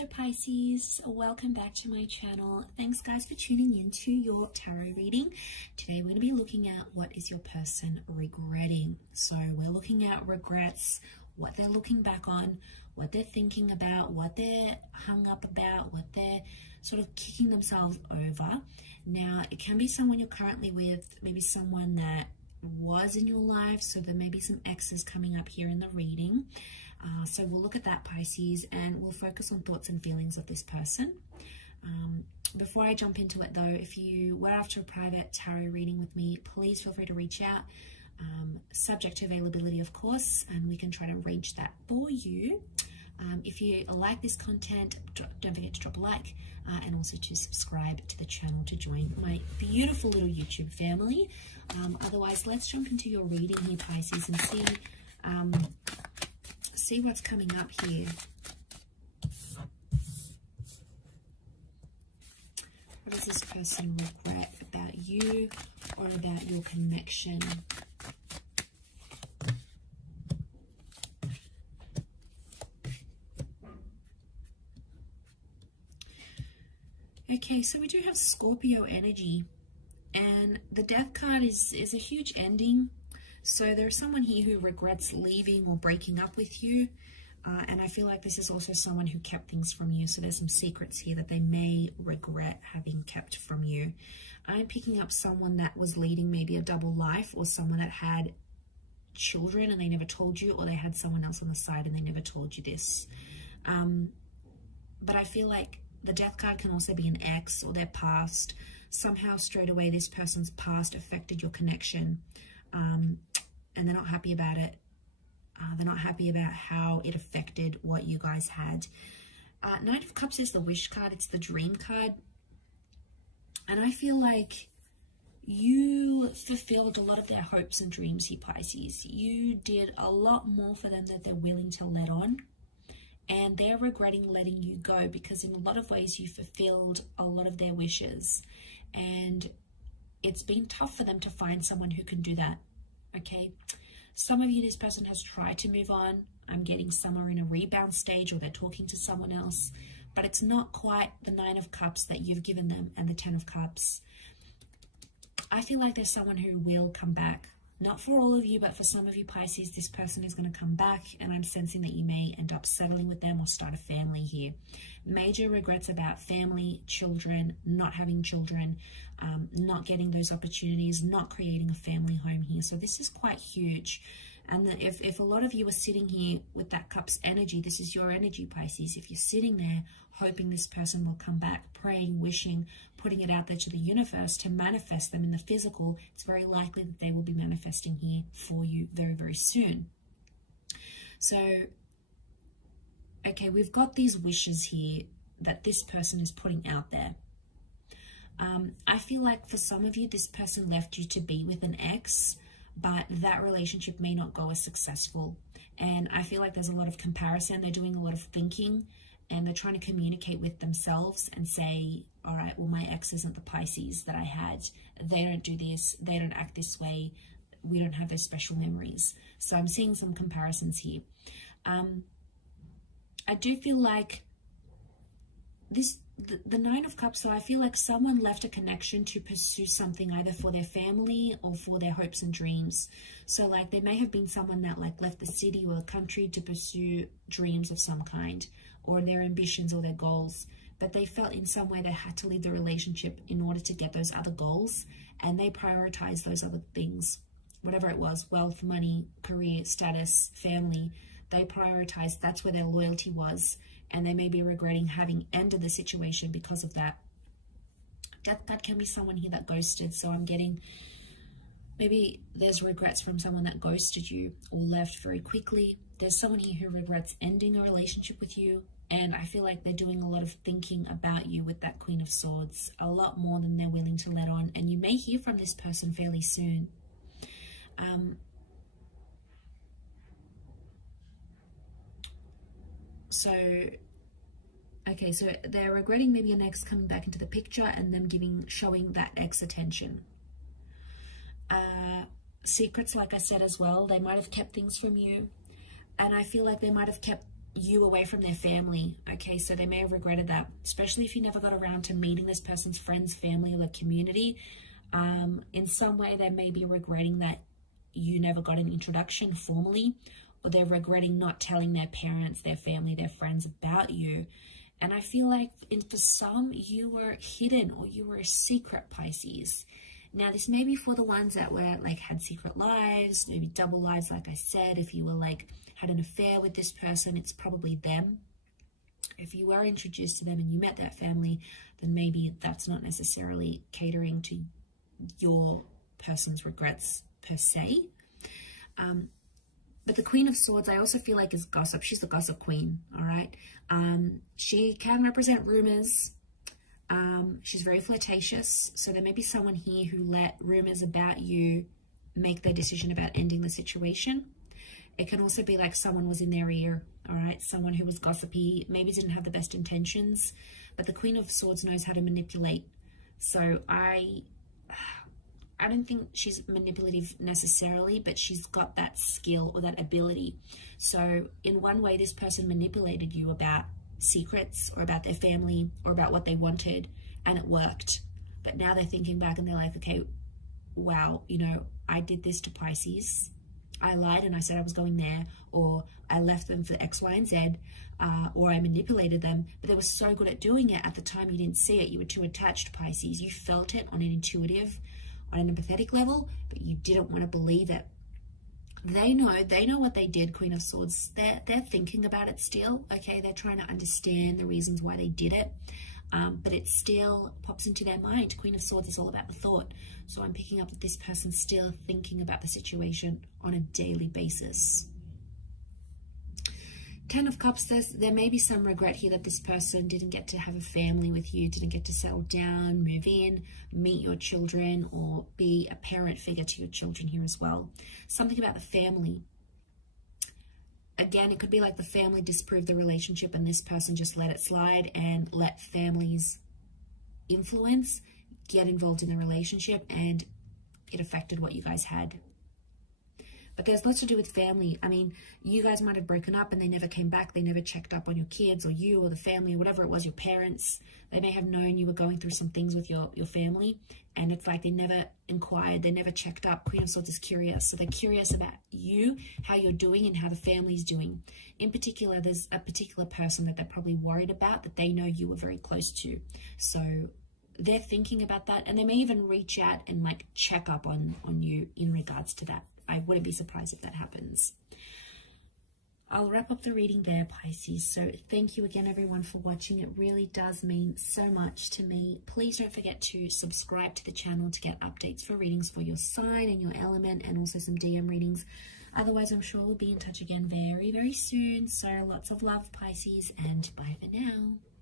Hello Pisces, welcome back to my channel. Thanks guys for tuning in to your tarot reading. Today we're going to be looking at what is your person regretting. So we're looking at regrets, what they're looking back on, what they're thinking about, what they're hung up about, what they're sort of kicking themselves over. Now it can be someone you're currently with, maybe someone that was in your life, so there may be some exes coming up here in the reading. So we'll look at that, Pisces, and we'll focus on thoughts and feelings of this person. Before I jump into it though, if you were after a private tarot reading with me, please feel free to reach out, subject to availability of course, and we can try to arrange that for you. If you like this content, don't forget to drop a like and also to subscribe to the channel to join my beautiful little YouTube family. Otherwise, let's jump into your reading here, Pisces, and see what's coming up here. What does this person regret about you or about your connection? Okay, so we do have Scorpio energy, and the Death card is a huge ending. So there's someone here who regrets leaving or breaking up with you. And I feel like this is also someone who kept things from you. So there's some secrets here that they may regret having kept from you. I'm picking up someone that was leading maybe a double life, or someone that had children and they never told you, or they had someone else on the side and they never told you this. But I feel like the Death card can also be an ex or their past. Somehow straight away this person's past affected your connection. And they're not happy about it. They're not happy about how it affected what you guys had. Knight of Cups is the wish card. It's the dream card. And I feel like you fulfilled a lot of their hopes and dreams here, Pisces. You did a lot more for them than they're willing to let on. And they're regretting letting you go because in a lot of ways you fulfilled a lot of their wishes. And it's been tough for them to find someone who can do that. Okay, some of you, this person has tried to move on. I'm getting somewhere in a rebound stage, or they're talking to someone else, but it's not quite the 9 of Cups that you've given them and the 10 of Cups. I feel like there's someone who will come back. Not for all of you, but for some of you, Pisces, this person is going to come back, and I'm sensing that you may end up settling with them or start a family here. Major regrets about family, children, not having children, not getting those opportunities, not creating a family home here. So this is quite huge. And if a lot of you are sitting here with that Cups energy, this is your energy, Pisces. If you're sitting there hoping this person will come back, praying, wishing, putting it out there to the universe to manifest them in the physical, it's very likely that they will be manifesting here for you very, very soon. So, okay, we've got these wishes here that this person is putting out there. I feel like for some of you, this person left you to be with an ex, but that relationship may not go as successful. And I feel like there's a lot of comparison. They're doing a lot of thinking, and they're trying to communicate with themselves and say, all right, well, my ex isn't the Pisces that I had. They don't do this. They don't act this way. We don't have those special memories. So I'm seeing some comparisons here. I do feel like the 9 of Cups, so I feel like someone left a connection to pursue something either for their family or for their hopes and dreams. So like there may have been someone that like left the city or the country to pursue dreams of some kind, or their ambitions or their goals, but they felt in some way they had to leave the relationship in order to get those other goals, and they prioritized those other things, whatever it was, wealth, money, career, status, family. They prioritized, that's where their loyalty was, and they may be regretting having ended the situation because of that. Death card can be someone here that ghosted, so I'm getting maybe there's regrets from someone that ghosted you or left very quickly. There's someone here who regrets ending a relationship with you, and I feel like they're doing a lot of thinking about you with that Queen of Swords, a lot more than they're willing to let on, and you may hear from this person fairly soon. So they're regretting maybe an ex coming back into the picture and them showing that ex attention. Secrets, like I said as well, they might have kept things from you, and I feel like they might have kept you away from their family. Okay, so they may have regretted that, especially if you never got around to meeting this person's friends, family, or the community. In some way, they may be regretting that you never got an introduction formally, or they're regretting not telling their parents, their family, their friends about you. And I feel like for some, you were hidden, or you were a secret Pisces. Now, this may be for the ones that were like had secret lives, maybe double lives, like I said. If you were like had an affair with this person, it's probably them. If you were introduced to them and you met that family, then maybe that's not necessarily catering to your person's regrets per se. But the Queen of Swords, I also feel like, is gossip. She's the gossip queen, all right? She can represent rumors. She's very flirtatious. So there may be someone here who let rumors about you make their decision about ending the situation. It can also be like someone was in their ear, all right? Someone who was gossipy, maybe didn't have the best intentions, but the Queen of Swords knows how to manipulate. So I don't think she's manipulative necessarily, but she's got that skill or that ability. So in one way, this person manipulated you about secrets or about their family or about what they wanted, and it worked. But now they're thinking back and they're like, okay, wow, you know, I did this to Pisces. I lied and I said I was going there, or I left them for X, Y, and Z, or I manipulated them, but they were so good at doing it at the time you didn't see it. You were too attached to Pisces. You felt it on an intuitive, on an empathetic level, but you didn't want to believe it. They know what they did, Queen of Swords. They're thinking about it still, okay? They're trying to understand the reasons why they did it, but it still pops into their mind. Queen of Swords is all about the thought. So I'm picking up that this person's still thinking about the situation on a daily basis. Ten of Cups says there may be some regret here that this person didn't get to have a family with you, didn't get to settle down, move in, meet your children, or be a parent figure to your children here as well. Something about the family. Again, it could be like the family disproved the relationship and this person just let it slide and let family's influence get involved in the relationship, and it affected what you guys had. But there's lots to do with family. I mean, you guys might have broken up and they never came back. They never checked up on your kids or you or the family or whatever it was, your parents. They may have known you were going through some things with your family, and it's like they never inquired. They never checked up. Queen of Swords is curious. So they're curious about you, how you're doing, and how the family's doing. In particular, there's a particular person that they're probably worried about that they know you were very close to. So they're thinking about that, and they may even reach out and like check up on you in regards to that. I wouldn't be surprised if that happens. I'll wrap up the reading there, Pisces. So thank you again, everyone, for watching. It really does mean so much to me. Please don't forget to subscribe to the channel to get updates for readings for your sign and your element, and also some DM readings. Otherwise, I'm sure we'll be in touch again very, very soon. So lots of love, Pisces, and bye for now.